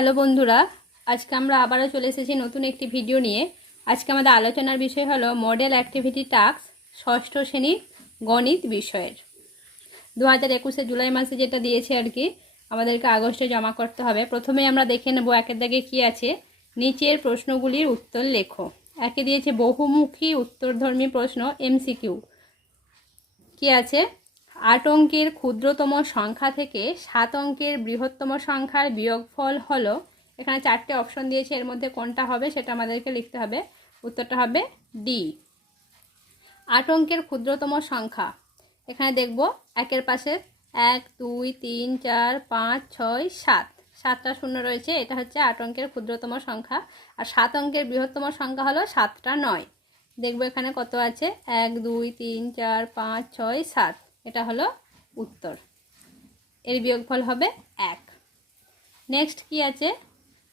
Hello বন্ধুরা, আজকে আমরা আবারও চলে এসেছি নতুন একটি ভিডিও নিয়ে। আজকে আমাদের আলোচনার বিষয় হলো মডেল অ্যাক্টিভিটি টাস্ক ষষ্ঠ শ্রেণীর গণিত বিষয়ের। 2021 জুলাই মাসে যেটা দিয়েছে আর কি, আমাদেরকে আগস্টে জমা করতে হবে। প্রথমে আমরা দেখে নেব একের দাগে কী আছে। নিচের প্রশ্নগুলির উত্তর লেখো। একে দিয়েছে বহুমুখী উত্তরধর্মী প্রশ্ন এমসিকিউ। কি আছে? 8 অঙ্কের ক্ষুদ্রতম সংখ্যা থেকে 7 অঙ্কের বৃহত্তম সংখ্যার বিয়োগফল হলো। এখানে 4টে অপশন দিয়েছে, এর মধ্যে কোনটা হবে সেটা আমাদেরকে লিখতে হবে। উত্তরটা হবে ডি। 8 অঙ্কের ক্ষুদ্রতম সংখ্যা, এখানে দেখব একের পাশে 1 2 3 4 5 6 7, 7টা শূন্য রয়েছে। এটা হচ্ছে 8 অঙ্কের ক্ষুদ্রতম সংখ্যা। আর 7 অঙ্কের বৃহত্তম সংখ্যা হলো 7টা 9। দেখবো এখানে কত আছে, 1 2 3 4 5 6 7। এটা হলো উত্তর। এর বিয়োগফল হবে 1। নেক্সট কি আছে?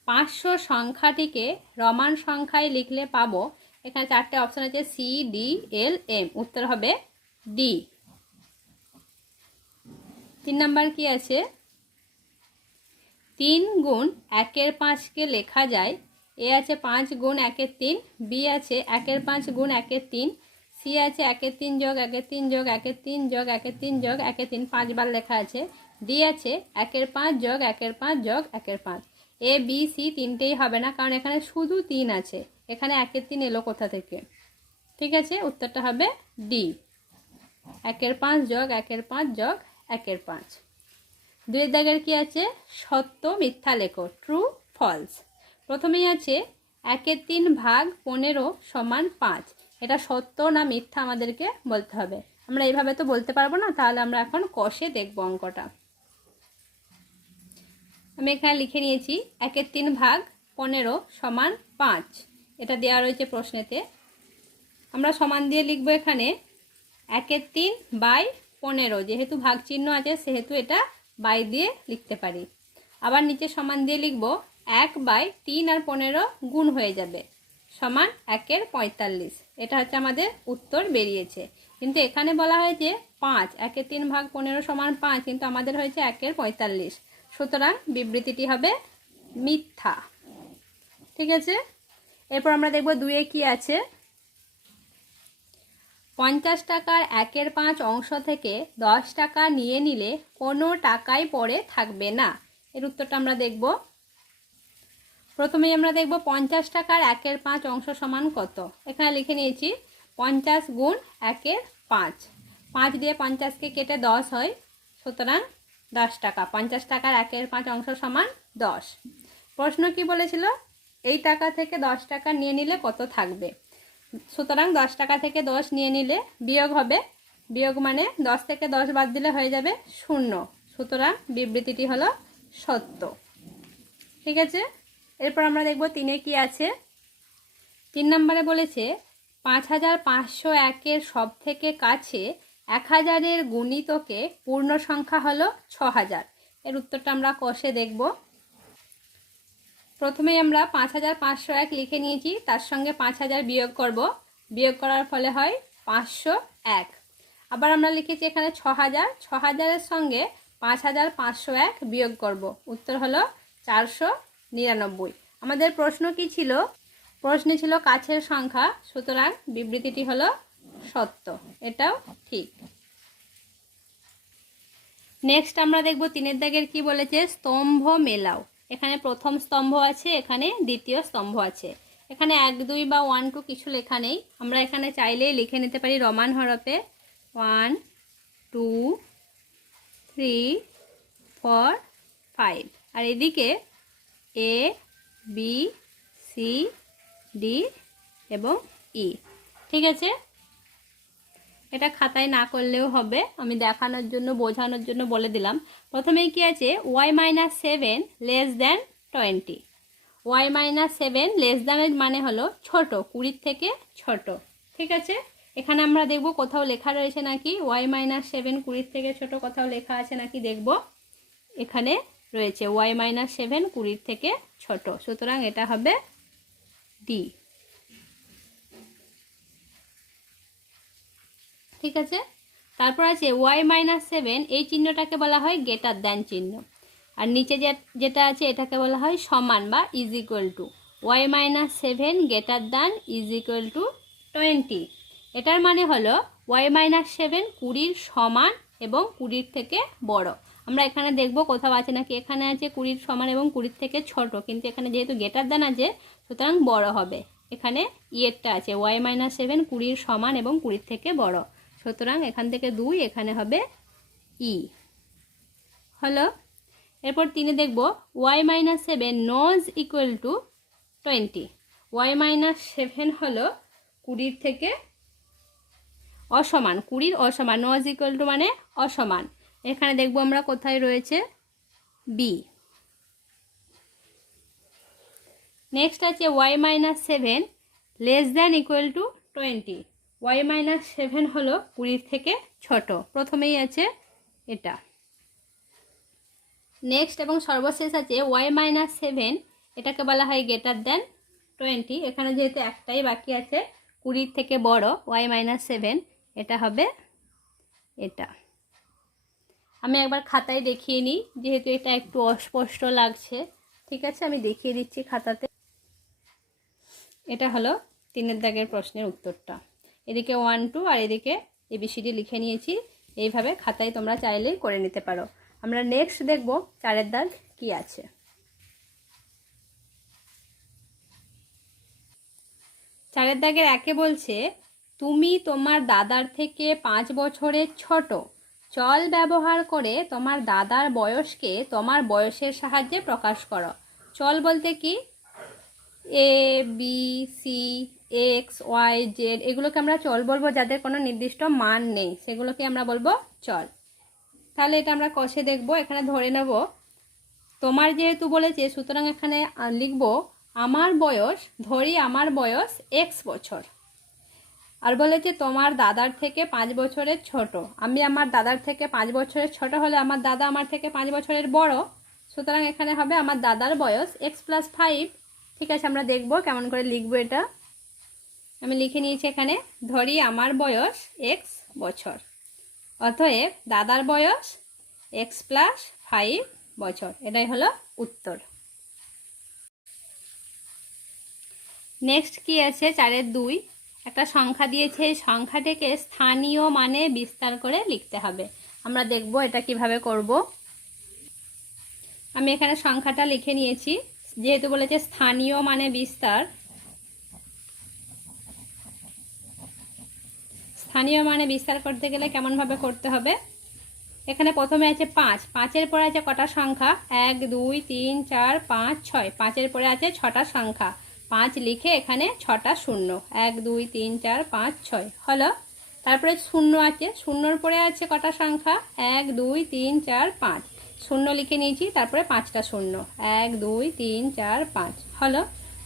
500 সংখ্যাটিকে রোমান সংখ্যায় লিখলে পাবো। এখানে 4টে অপশন আছে, সি ডি এল এম। উত্তর হবে ডি। 3 নাম্বার কি আছে? 3 গুণ 1-এর 5কে লেখা যায়। এ আছে 5 গুণ 1-এর 3, বি আছে 1-এর 5 গুণ 1-এর 3, সি আছে 1-এর 3 যোগ 1-এর 3 যোগ 1-এর 3 যোগ 1-এর 3 যোগ 1-এর 3, 5 বার লেখা আছে। ডি আছে 1-এর 5 যোগ 1-এর 5 যোগ 1-এর 5। এ বি সি তিনটেই হবে না, কারণ এখানে শুধু 3 আছে। এখানে 1-এর 3 এলো কোথা থেকে? ঠিক আছে, উত্তরটা হবে ডি। 1-এর 5 যোগ 1-এর 5 যোগ 1-এর 5। 2 দাগের কি আছে? সত্য মিথ্যা লেখো, ট্রু ফলস। প্রথমেই আছে 1-এর 3 ভাগ 15 সমান 5। এটা সত্য না মিথ্যা আমাদেরকে বলতে হবে। আমরা এইভাবে তো বলতে পারবো না, তাহলে আমরা এখন কষে দেখব অঙ্কটা। আমি এখানে লিখে নিয়েছি 1-এর 3 ভাগ 15 সমান 5। এটা দেওয়া রয়েছে প্রশ্নেতে। আমরা সমান দিয়ে লিখবো এখানে 1-এর 3 বাই 15। যেহেতু ভাগ চিহ্ন আছে সেহেতু এটা বাই দিয়ে লিখতে পারি। আবার নিচে সমান দিয়ে লিখব 1/3 আর 15 গুণ হয়ে যাবে সমান 1-এর 45। এটা হচ্ছে আমাদের উত্তর বেরিয়েছে। কিন্তু এখানে বলা হয়েছে 5, 1-এর 3 ভাগ 15 সমান 5, কিন্তু আমাদের হয়েছে 1-এর 45। সুতরাং বিবৃতিটি হবে মিথ্যা। ঠিক আছে, এরপর আমরা দেখব 2-এ কি আছে। 50 টাকার 1-এর 5 অংশ থেকে 10 টাকা নিয়ে নিলে কোনো টাকাই পরে থাকবে না। এর উত্তরটা আমরা দেখব। প্রথমেই আমরা দেখব 50 টাকার 1-এর 5 অংশ সমান কত। এখানে লিখে নিয়েছি 50 গুণ 1-এর 5। 5 দিয়ে 50কে কেটে 10 হয়, সুতরাং 10 টাকা। 50 টাকার 1-এর 5 অংশ সমান 10। প্রশ্ন কি বলেছিল? এই টাকা থেকে 10 টাকা নিয়ে নিলে কত থাকবে। সুতরাং 10 টাকা থেকে 10 নিয়ে নিলে বিয়োগ হবে। বিয়োগ মানে 10 থেকে 10 বাদ দিলে হয়ে যাবে 0। সুতরাং বিবৃতিটি হলো সত্য। ঠিক আছে, এরপর আমরা দেখব 3-এ কি আছে। 3 নম্বরে বলেছে 5501-এর সব থেকে কাছে 1000-এর গুণিতকে পূর্ণ সংখ্যা হলো 6000। এর উত্তরটা আমরা কষে দেখব। প্রথমে আমরা 5501 লিখে নিয়েছি, তার সঙ্গে 5000 বিয়োগ করব। বিয়োগ করার ফলে হয় 501। আবার আমরা লিখেছি এখানে 6000, 6000-এর সঙ্গে 5501 বিয়োগ করব। উত্তর হলো 499। আমাদের প্রশ্ন কি ছিল? প্রশ্নে ছিল কাছের সংখ্যা, সুতরাং বিবৃতিটি হলো সত্য। এটাও ঠিক। নেক্সট আমরা দেখব 3-এর দাগের কি বলেছে। স্তম্ভ মেলাও। এখানে প্রথম স্তম্ভ আছে, এখানে দ্বিতীয় স্তম্ভ আছে। এখানে 1 2 বা 1 2 কিছু লেখা নেই। আমরা এখানে চাইলেই লিখে নিতে পারি রোমান হরফে 1 2 3 4 5। আর এদিকে এ বি সি ডি এবং ই। ঠিক আছে, এটা খাতায় না করলেও হবে, আমি দেখানোর জন্য বোঝানোর জন্য বলে দিলাম। প্রথমেই কি আছে, y-7 less than 20। y-7 less দ্যানের মানে হলো ছোট, 20 থেকে ছোট। ঠিক আছে, এখানে আমরা দেখব কোথাও লেখা রয়েছে নাকি y-7 20 থেকে ছোট, কোথাও লেখা আছে নাকি দেখব। এখানে রয়েছে y-7 20 থেকে ছোট, সুতরাং এটা হবে ডি। ঠিক আছে, তারপর আছে y-7, এই চিহ্নটাকে বলা হয় গ্রেটার দ্যান চিহ্ন। আর নিচে যেটা আছে এটাকে বলা হয় সমান বা is equal to. Y minus 7 greater than is equal to 20। এটার মানে হলো ওয়াই মাইনাস 7 20 সমান এবং 20 থেকে বড়। আমরা এখানে দেখব কোথাও আছে নাকি, এখানে আছে 20 সমান এবং 20 থেকে ছোট, কিন্তু এখানে যেহেতু গ্রেটার দ্যান আছে সুতরাং বড় হবে। এখানে ইয়েরটা আছে ওয়াই মাইনাস 7 20 সমান এবং 20 থেকে বড়, সুতরাং এখান থেকে 2, এখানে হবে ই হলো। এরপর 3 দেখব ওয়াই মাইনাস 7 নজ ইকুয়াল টু 20। ওয়াই মাইনাস 7 হলো 20 থেকে অসমান, 20 অসমান, নজ ইকুয়াল টু মানে অসমান। এখানে দেখব আমরা কোথায় রয়েছে বি। নেক্সট আছে y minus 7 less than equal to 20। Y minus 7 হলো 20 থেকে ছোট, প্রথমেই আছে এটা। নেক্সট এবং সর্বশেষ আছে ওয়াই মাইনাস 7, এটাকে বলা হয় গ্রেটার দ্যান 20। এখানে যেহেতু একটাই বাকি আছে 20 থেকে বড়, ওয়াই মাইনাস 7, এটা হবে এটা। আমি একবার খাতায় দেখিয়ে নিই, যেহেতু এটা একটু অস্পষ্ট লাগছে। ঠিক আছে, আমি দেখিয়ে দিচ্ছি খাতাতে। এটা হলো 3 দাগের প্রশ্নের উত্তরটা। এদিকে 1 2 আর এদিকে এবিসিডি লিখে নিয়েছি। এইভাবে খাতায় তোমরা চাইলেই করে নিতে পারো। আমরা নেক্সট দেখব 4 দাগ কি আছে। 4 দাগের 1 বলছে তুমি তোমার দাদার থেকে 5 বছরের ছোট, চল ব্যবহার করে তোমার দাদার বয়সকে তোমার বয়সের সাহায্যে প্রকাশ করো। চল বলতে কি, A B C X Y Z, এগুলোকে আমরা চল বলবো। যাদের কোনো নির্দিষ্ট মান নেই সেগুলোকে আমরা বলবো চল। তাহলে এটা আমরা কষে দেখব। এখানে ধরে নেব তোমার যেহেতু বলেছে সুতরাং এখানে লিখব আমার বয়স, ধরি আমার বয়স এক্স বছর। আর বলেছে তোমার দাদার থেকে 5 বছরের ছোট। আমি আমার দাদার থেকে 5 বছরের ছোট হলে আমার দাদা আমার থেকে 5 বছরের বড়, সুতরাং এখানে হবে আমার দাদার বয়স এক্স প্লাস 5। ঠিক আছে, আমরা দেখব কেমন করে লিখব এটা। আমি লিখে নিয়েছি এখানে, ধরি আমার বয়স এক্স বছর, অতএব দাদার বয়স এক্স প্লাস 5 বছর। এটাই হলো উত্তর। নেক্সট কি আছে 4 2, একটা সংখ্যা দিয়েছে, এই সংখ্যাটিকে স্থানীয় মানে বিস্তার করে লিখতে হবে। আমরা দেখব এটা কিভাবে করব। আমি এখানে সংখ্যাটা লিখে নিয়েছি, যেহেতু বলেছে স্থানীয় মানে বিস্তার। স্থানীয় মানে বিস্তার করতে গেলে কেমনভাবে করতে হবে, এখানে প্রথমে আছে 5, 5-এর পরে আছে কটা সংখ্যা, 1 2 3 4 5 6, 5-এর পরে আছে 6টা সংখ্যা, 5 লিখে এখানে 6টা শূন্য, 1 2 3 4 5 6 হলো। তারপরে শূন্য আছে, শূন্যর পরে আছে কটা সংখ্যা, 1 2 3 4 5, শূন্য লিখে নিয়েছি, তারপরে 5টা শূন্য, 1 2 3 4 5 হলো।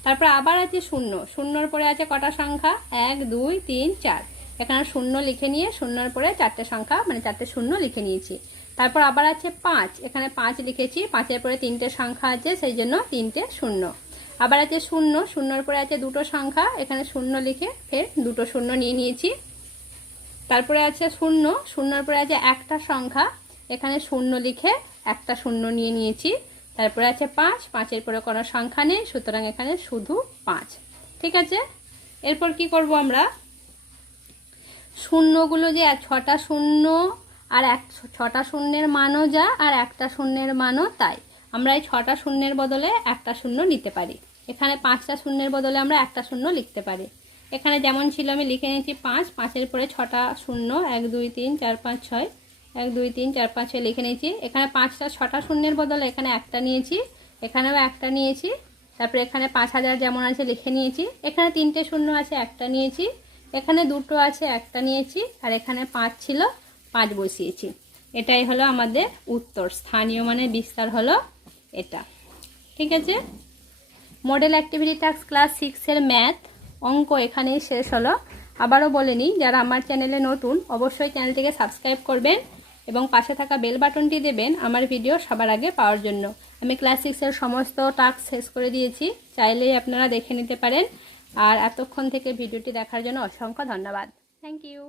তারপরে আবার আছে শূন্য, শূন্যর পরে আছে কটা সংখ্যা, 1 2 3 4, এখানে শূন্য লিখে নিয়ে শূন্যর পরে 4টে সংখ্যা মানে 4টে শূন্য লিখে নিয়েছি। তারপর আবার আছে 5, এখানে 5 লিখেছি, 5-এর পরে 3টে সংখ্যা আছে সেই জন্য 3টে শূন্য। আবার আছে শূন্য, শূন্যর পরে আছে দুটো সংখ্যা, এখানে শূন্য লিখে ফের দুটো শূন্য নিয়ে নিয়েছি। তারপরে আছে শূন্য, শূন্যর পরে আছে একটা সংখ্যা, এখানে শূন্য লিখে একটা শূন্য নিয়ে নিয়েছি। তারপরে আছে 5, 5-এর পরে কোনো সংখ্যা নেই, সুতরাং এখানে শুধু 5। ঠিক আছে, এরপর কি করব আমরা, শূন্যগুলো যে 6টা শূন্য আর 6টা শূন্যের মানও যা আর একটা শূন্যের মানও তাই, আমরা এই 6টা শূন্যের বদলে একটা শূন্য নিতে পারি। এখানে 5টা শূন্যের বদলে আমরা একটা শূন্য লিখতে পারি। এখানে যেমন ছিল আমি লিখে নিয়েছি 5, 5-এর পরে 6টা শূন্য, 1 2 3 4 5 6, 1 2 3 4 5 6 লিখে নিয়েছি। এখানে 6টা শূন্যের বদলে এখানে একটা নিয়েছি, এখানেও একটা নিয়েছি। তারপরে এখানে 5000 যেমন আছে লিখে নিয়েছি, এখানে 3টে শূন্য আছে একটা নিয়েছি, এখানে দুটো আছে একটা নিয়েছি, আর এখানে 5 ছিল 5 বসিয়েছি। এটাই হলো আমাদের উত্তর। স্থানীয় মানে বিস্তার হলো এটা। ঠিক আছে, মডেল অ্যাক্টিভিটি টাস্ক ক্লাস 6-এর ম্যাথ অঙ্ক এখানেই শেষ হলো। আবারও বলে নিই, যারা আমার চ্যানেলে নতুন অবশ্যই চ্যানেলটিকে সাবস্ক্রাইব করবেন এবং পাশে থাকা বেল বাটনটি দেবেন আমার ভিডিও সবার আগে পাওয়ার জন্য। আমি ক্লাস 6-এর সমস্ত টাস্ক শেষ করে দিয়েছি, চাইলেই আপনারা দেখে নিতে পারেন। আর এতক্ষণ থেকে ভিডিওটি দেখার জন্য অসংখ্য ধন্যবাদ। Thank you.